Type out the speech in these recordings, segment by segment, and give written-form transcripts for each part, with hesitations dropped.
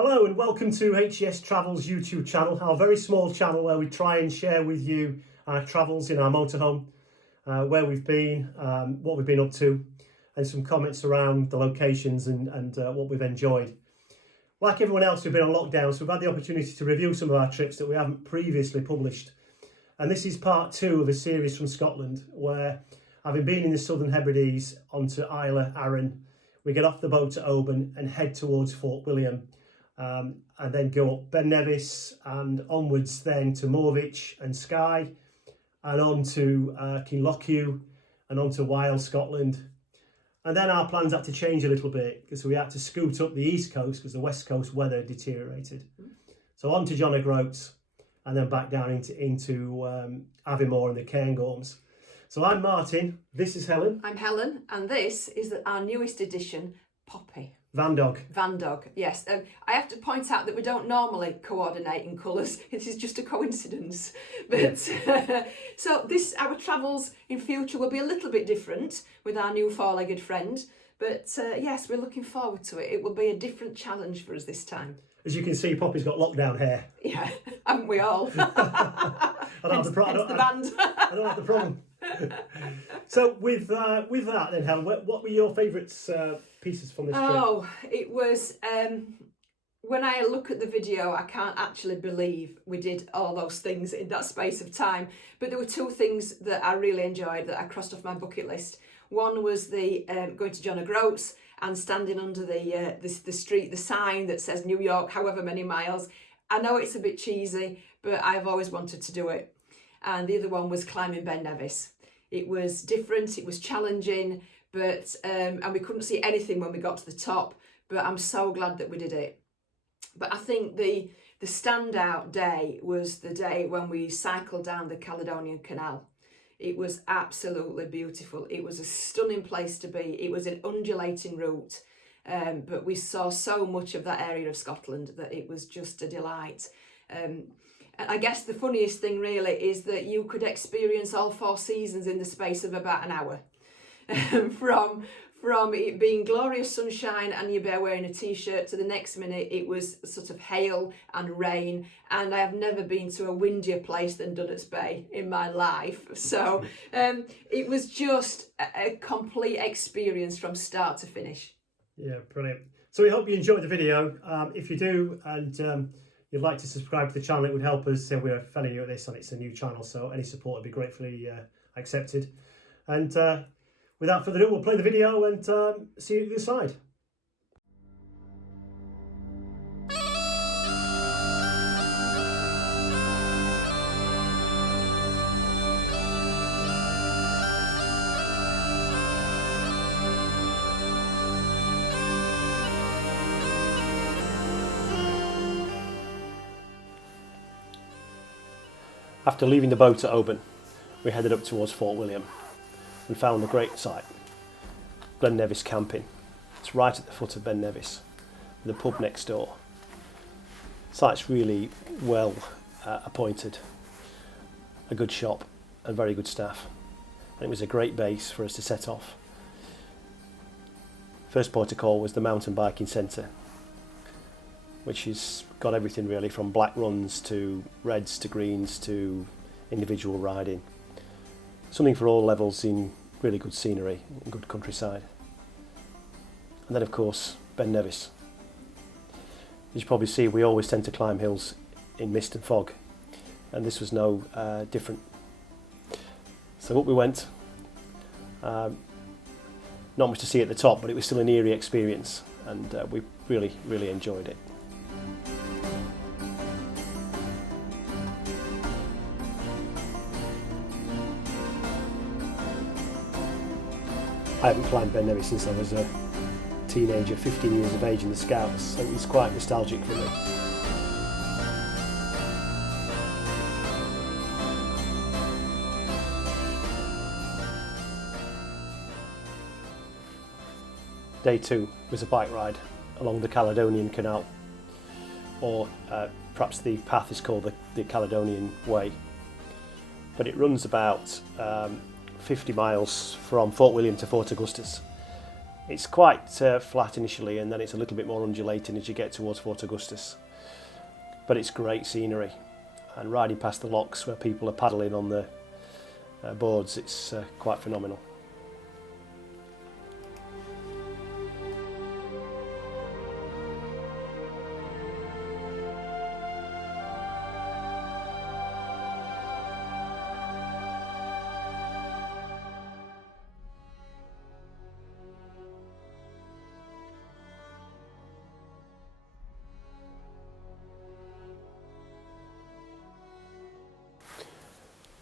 Hello and welcome to HES Travels YouTube channel, our very small channel where we try and share with you our travels in our motorhome, where we've been, what we've been up to, and some comments around the locations and what we've enjoyed. Like everyone else, we've been on lockdown, so we've had the opportunity to review some of our trips that we haven't previously published. And this is part 2 of a series from Scotland, where having been in the Southern Hebrides onto Islay, Arran, we get off the boat at Oban and head towards Fort William. And then go up Ben Nevis and onwards then to Morvich and Skye and on to Kinlochewe and on to Wild, Scotland. And then our plans had to change a little bit because we had to scoot up the east coast because the west coast weather deteriorated. So on to John O'Groats and then back down into Aviemore and the Caingorms. So I'm Martin, this is Helen. I'm Helen, and this is our newest edition, Poppy. Van Dog, yes. I have to point out that we don't normally coordinate in colours. This is just a coincidence. But so our travels in future will be a little bit different with our new four-legged friend. But yes, we're looking forward to it. It will be a different challenge for us this time. As you can see, Poppy's got lockdown hair. Yeah, haven't we all? I don't have the problem. So with that then, Helen, what were your favourite pieces from this trip? Oh, it was, when I look at the video, I can't actually believe we did all those things in that space of time. But there were 2 things that I really enjoyed that I crossed off my bucket list. One was the going to John O'Groats and standing under the street, the sign that says New York, however many miles. I know it's a bit cheesy, but I've always wanted to do it. And the other one was climbing Ben Nevis. It was different, it was challenging, but and we couldn't see anything when we got to the top, but I'm so glad that we did it. But I think the standout day was the day when we cycled down the Caledonian Canal. It was absolutely beautiful. It was a stunning place to be. It was an undulating route, but we saw so much of that area of Scotland that it was just a delight. I guess the funniest thing really is that you could experience all 4 seasons in the space of about an hour. From it being glorious sunshine and you'd be wearing a t-shirt to the next minute it was sort of hail and rain, and I have never been to a windier place than Spey in my life. So it was just a complete experience from start to finish. Yeah, brilliant. So we hope you enjoyed the video. If you do and you'd like to subscribe to the channel, it would help us. We're fairly new at this and it's a new channel, so any support would be gratefully accepted. And without further ado, we'll play the video and see you at the other side. After leaving the boat at Oban, we headed up towards Fort William and found a great site, Ben Nevis Camping. It's right at the foot of Ben Nevis, with a pub next door. Site's really well appointed, a good shop and very good staff. And it was a great base for us to set off. First port of call was the mountain biking centre, which has got everything really from black runs to reds to greens to individual riding. Something for all levels in really good scenery and good countryside. And then of course Ben Nevis. As you probably see, we always tend to climb hills in mist and fog, and this was no different. So up we went. Not much to see at the top, but it was still an eerie experience, and we really enjoyed it. I haven't climbed Ben Nevis since I was a teenager, 15 years of age in the Scouts, so it's quite nostalgic for me. Day 2 was a bike ride along the Caledonian Canal, or perhaps the path is called the Caledonian Way, but it runs about 50 miles from Fort William to Fort Augustus, It's quite flat initially, and then it's a little bit more undulating as you get towards Fort Augustus. But it's great scenery, and riding past the locks where people are paddling on the boards, it's quite phenomenal.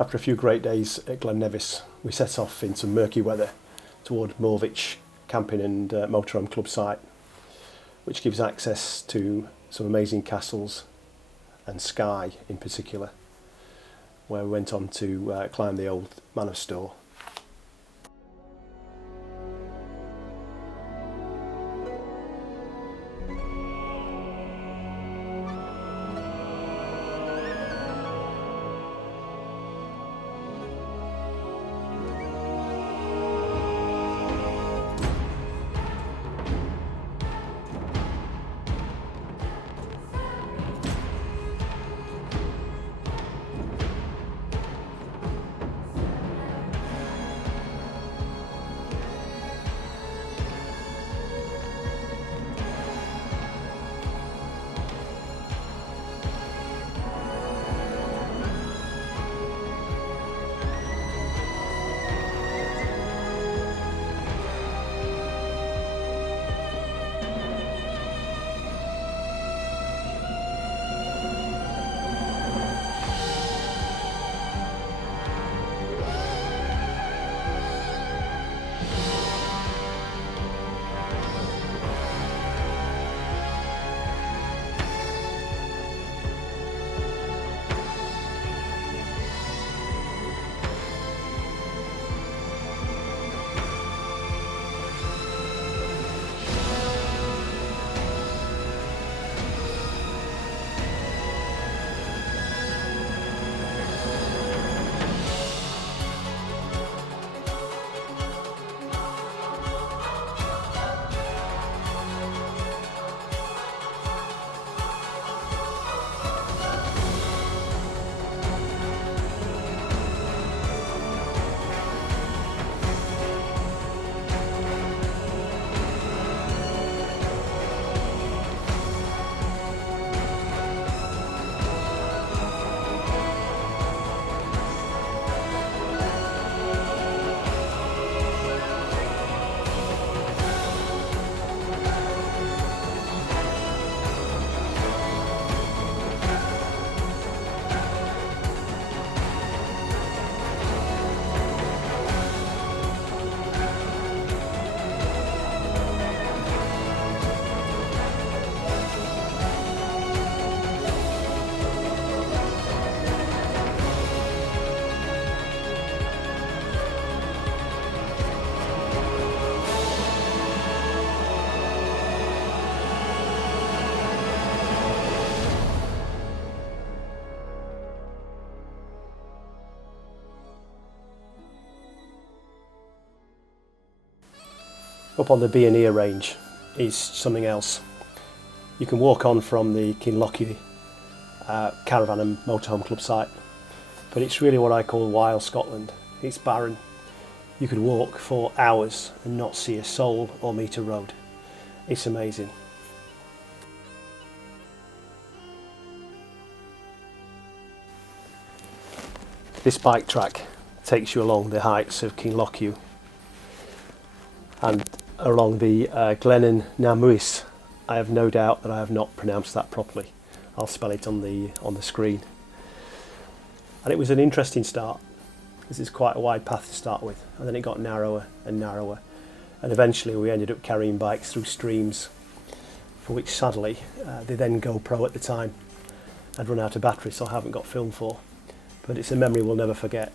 After a few great days at Glen Nevis, we set off in some murky weather toward Morvich camping and motorhome club site, which gives access to some amazing castles and Skye in particular, where we went on to climb the old Manor Store. Up on the Bioneer range is something else. You can walk on from the Kinlochewe caravan and motorhome club site, but it's really what I call wild Scotland. It's barren. You could walk for hours and not see a soul or meet a road. It's amazing. This bike track takes you along the heights of Kinlochewe and along the Glenyn na Muis. I have no doubt that I have not pronounced that properly. I'll spell it on the screen. And it was an interesting start. This is quite a wide path to start with, and then it got narrower and narrower, and eventually we ended up carrying bikes through streams, for which sadly the then GoPro at the time had run out of battery, so I haven't got film for, but it's a memory we'll never forget.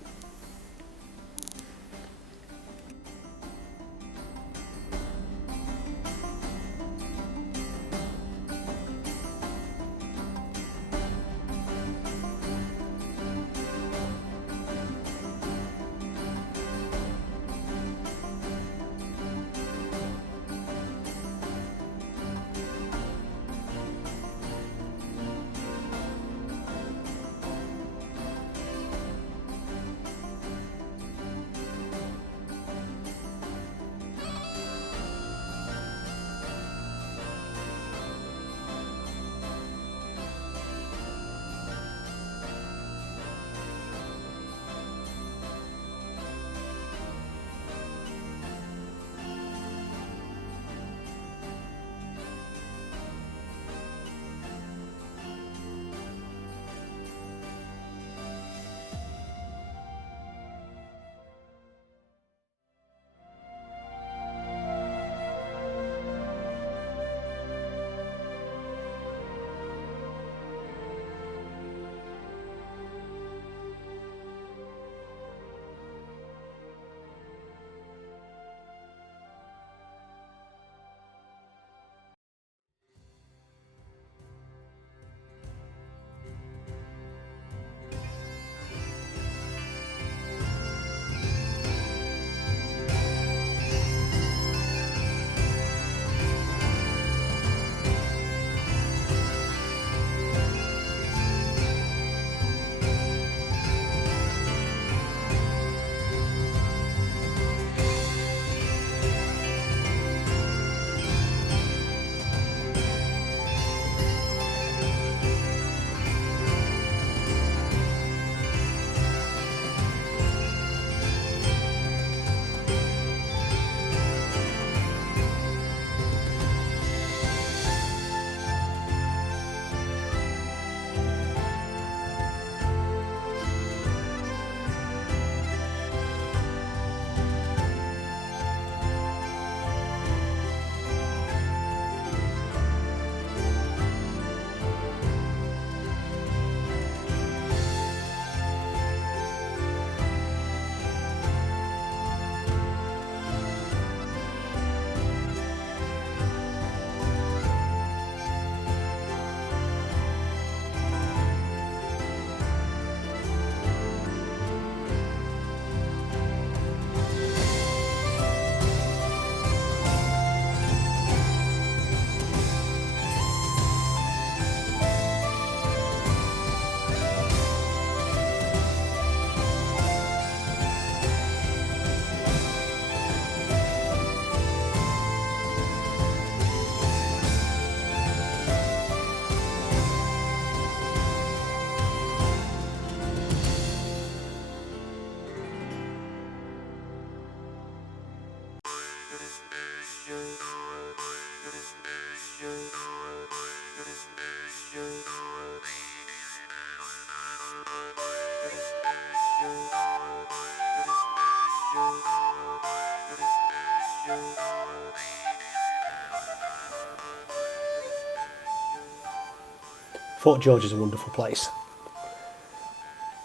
Fort George is a wonderful place.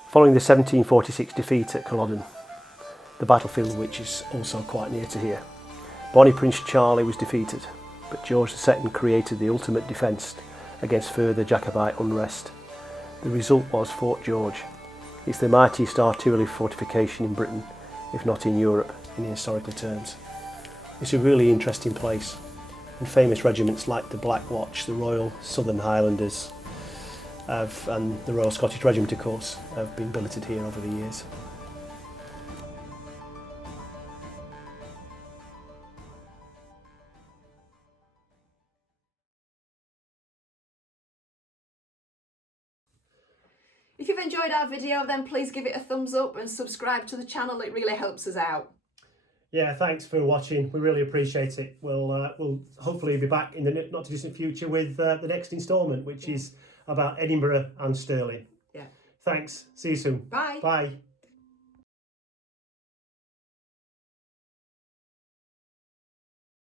Following the 1746 defeat at Culloden, the battlefield which is also quite near to here, Bonnie Prince Charlie was defeated, but George II created the ultimate defence against further Jacobite unrest. The result was Fort George. It's the mightiest artillery fortification in Britain, if not in Europe, in historical terms. It's a really interesting place, and famous regiments like the Black Watch, the Royal Southern Highlanders, and the Royal Scottish Regiment, of course, have been billeted here over the years. If you've enjoyed our video, then please give it a thumbs up and subscribe to the channel. It really helps us out. Yeah, thanks for watching. We really appreciate it. We'll hopefully be back in the not too distant future with the next instalment, which is about Edinburgh and Stirling. Yeah. Thanks. See you soon. Bye. Bye.